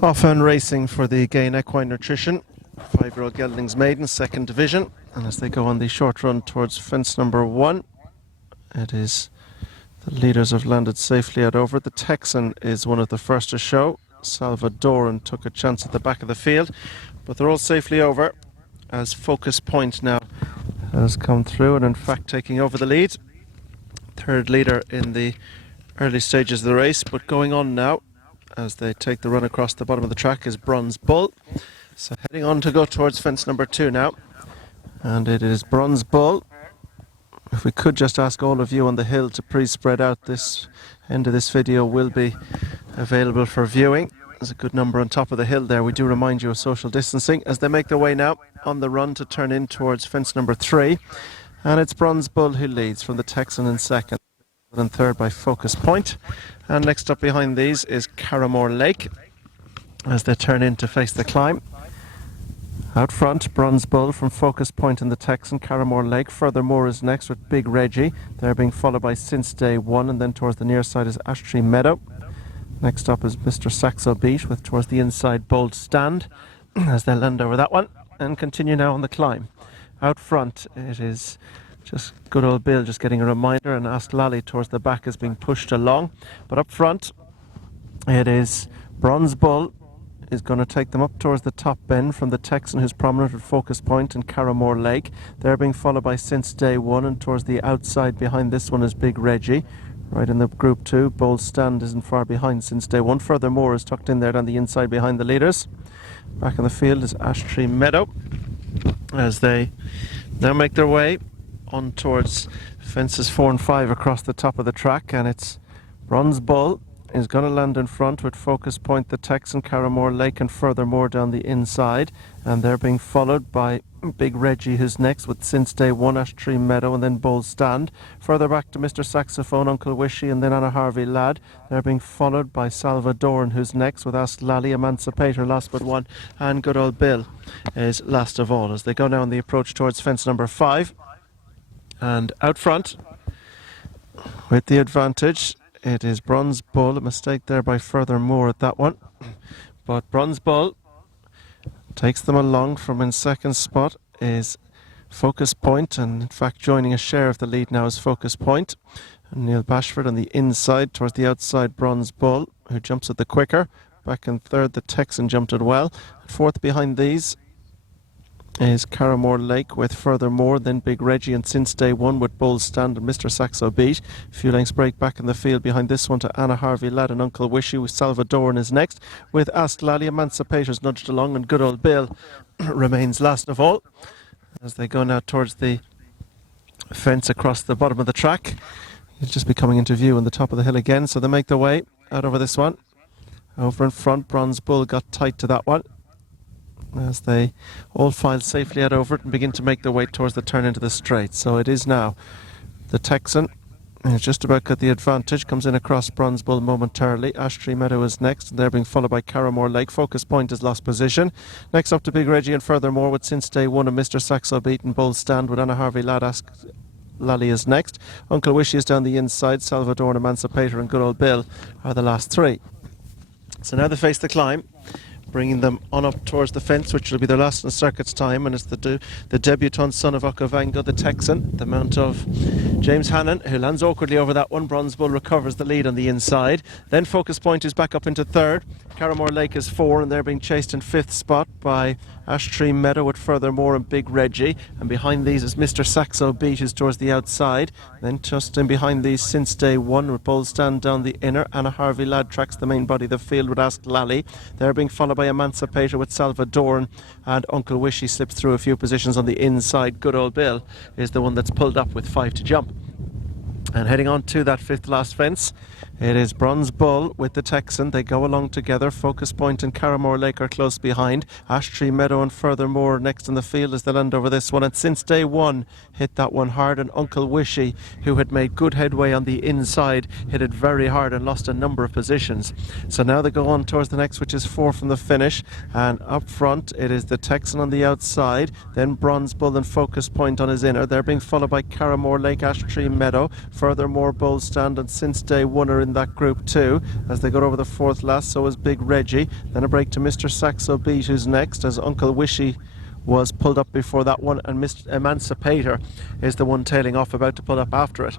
Off and racing for the Gain Equine Nutrition, 5yo Geldings Maiden, 2nd Division. And as they go on the short run towards fence number 1, it is the leaders have landed safely out over. The Texan is one of the first to show. Salvadoran took a chance at the back of the field, but they're all safely over as Focus Point now has come through and in fact taking over the lead. Third leader in the early stages of the race, but going on now as they take the run across the bottom of the track is Bronze Bull. So heading on to go towards fence number 2 now, and it is Bronze Bull. If we could just ask all of you on the hill to please spread out, this end of this video will be available for viewing. There's a good number on top of the hill there. We do remind you of social distancing as they make their way now on the run to turn in towards fence number 3, and it's Bronze Bull who leads from the Texan in second, and third by Focus Point. And next up behind these is Carramore Lake as they turn in to face the climb. Out front, Bronze Bull from Focus Point in the Texan. Carramore Lake furthermore is next with Big Reggie. They're being followed by Since Day One, and then towards the near side is Ash Tree Meadow. Next up is Mr. Saxo Beat with towards the inside Bold Stand as they land over that one and continue now on the climb. Out front it is just good old Bill just getting a reminder, and Ask Lally towards the back is being pushed along. But up front it is Bronze Bull is going to take them up towards the top bend from the Texan, who's prominent at Focus Point and Carramore Lake. They're being followed by Since Day One, and towards the outside behind this one is Big Reggie. Right in the group 2, Bold Stand isn't far behind Since Day One. Furthermore is tucked in there down the inside behind the leaders. Back in the field is Ash Tree Meadow as they now make their way on towards fences 4 and 5 across the top of the track, and it's Bronze Bull is going to land in front with Focus Point, the Texan, Carramore Lake, and furthermore down the inside, and they're being followed by Big Reggie, who's next with Since Day One, Ash Tree Meadow, and then Bold Stand. Further back to Mr. Saxophone, Uncle Wishy, and then Anna Harvey Lad. They're being followed by Salvadoran, who's next with Ask Lally, Emancipator, last but one, and good old Bill is last of all as they go now on the approach towards fence number 5. And out front with the advantage it is Bronze Bull. A mistake there by Furthermore at that one, but Bronze Bull takes them along. From in second spot is Focus Point, and in fact joining a share of the lead now is Focus Point. And Neil Bashford on the inside, towards the outside Bronze Bull, who jumps at the quicker. Back in third the Texan jumped it well. Fourth behind these is Carramore Lake with Furthermore, then Big Reggie and Since Day One with Bold Stand and Mr. Saxo Beat. A few lengths break back in the field behind this one to Anna Harvey Lad and Uncle Wishy, with Salvadoran is next with Ask Lally. Emancipator's nudged along, and good old Bill remains last of all as they go now towards the fence across the bottom of the track. He'll just be coming into view on the top of the hill again, so they make their way out over this one. Over in front, Bronze Bull got tight to that one as they all file safely out over it and begin to make their way towards the turn into the straight. So it is now the Texan who's just about got the advantage, comes in across Bronze Bull momentarily. Ash Tree Meadow is next, and they're being followed by Carramore Lake. Focus Point has lost position. Next up to Big Reggie and Furthermore with Since Day One and Mr. Saxo Beat and Bold Stand with Anna Harvey Lad. Ask Lally is next. Uncle Wishy is down the inside. Salvador and Emancipator and good old Bill are the last three. So now they face the climb, bringing them on up towards the fence, which will be their last in circuit's time, and it's the debutant son of Okavango, the Texan, the mount of James Hannon, who lands awkwardly over that one. Bronze Bull recovers the lead on the inside. Then Focus Point is back up into third. Carramore Lake is 4, and they're being chased in 5th spot by Ash Tree Meadow with Furthermore and Big Reggie. And behind these is Mr. Saxo Beat, who's towards the outside. Then just in behind these, Since Day One with Bold Stand down the inner. Anna Harvey Lad tracks the main body of the field with Ask Lally. They're being followed by Emancipator with Salvadoran, and Uncle Wishy slips through a few positions on the inside. Good old Bill is the one that's pulled up with 5 to jump. And heading on to that 5th last fence, it is Bronze Bull with the Texan. They go along together. Focus Point and Carramore Lake are close behind. Ash Tree Meadow and Furthermore next in the field as they land over this one. And Since Day One hit that one hard, and Uncle Wishy, who had made good headway on the inside, hit it very hard and lost a number of positions. So now they go on towards the next, which is 4 from the finish. And up front it is the Texan on the outside, then Bronze Bull and Focus Point on his inner. They're being followed by Carramore Lake, Ash Tree Meadow, Furthermore, Bold Stand and Since Day One are in in that group too. As they got over the fourth last, so was Big Reggie. Then a break to Mr. Saxo Beat, who's next, as Uncle Wishy was pulled up before that one, and Mr. Emancipator is the one tailing off, about to pull up after it.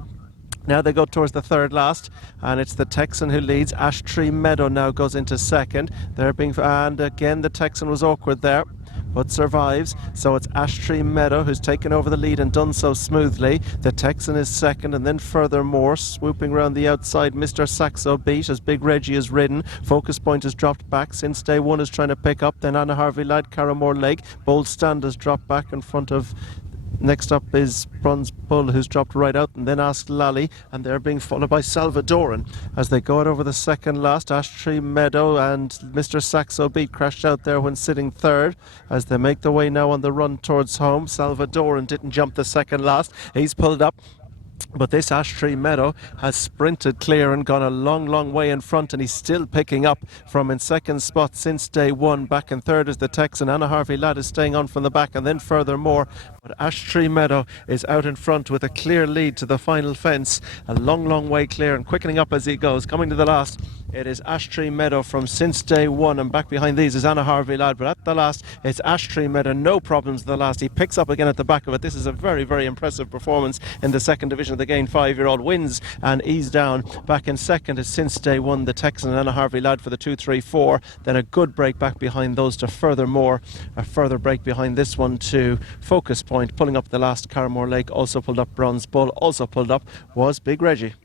Now they go towards the third last, and it's the Texan who leads. Ash Tree Meadow now goes into second. And again the Texan was awkward there, but survives. So it's Ash Tree Meadow who's taken over the lead and done so smoothly. The Texan is second, and then furthermore, swooping around the outside, Mr. Saxo Beat as Big Reggie is ridden. Focus Point has dropped back. Since Day One is trying to pick up. Then Anna Harvey Lad, Carramore Lake. Bold Stand has dropped back in front of. Next up is Bronze Bull, who's dropped right out, and then Ask Lally, and they're being followed by Salvadoran as they go out over the second last. Ash Tree Meadow and Mr. Saxo Beat crashed out there when sitting third as they make their way now on the run towards home. Salvadoran didn't jump the second last. He's pulled up. But this Ash Tree Meadow has sprinted clear and gone a long way in front, and he's still picking up from in second spot since Day One. Back in third is the Texan. Anna Harvey Lad is staying on from the back, and then furthermore. But Ash Tree Meadow is out in front with a clear lead to the final fence. A long way clear, and quickening up as he goes. Coming to the last, it is Ash Tree Meadow from since Day One, and back behind these is Anna Harvey Lad. But at the last, it's Ash Tree Meadow. No problems at the last. He picks up again at the back of it. This is a very impressive performance in the second division of the game. 5-year-old wins and ease down. Back in second is since Day One, the Texan and Anna Harvey Lad for the 2-3-4. Then a good break back behind those to furthermore. A further break behind this one to Focus Point. Pulling up the last, Carramore Lake also pulled up. Bronze Bull also pulled up was Big Reggie.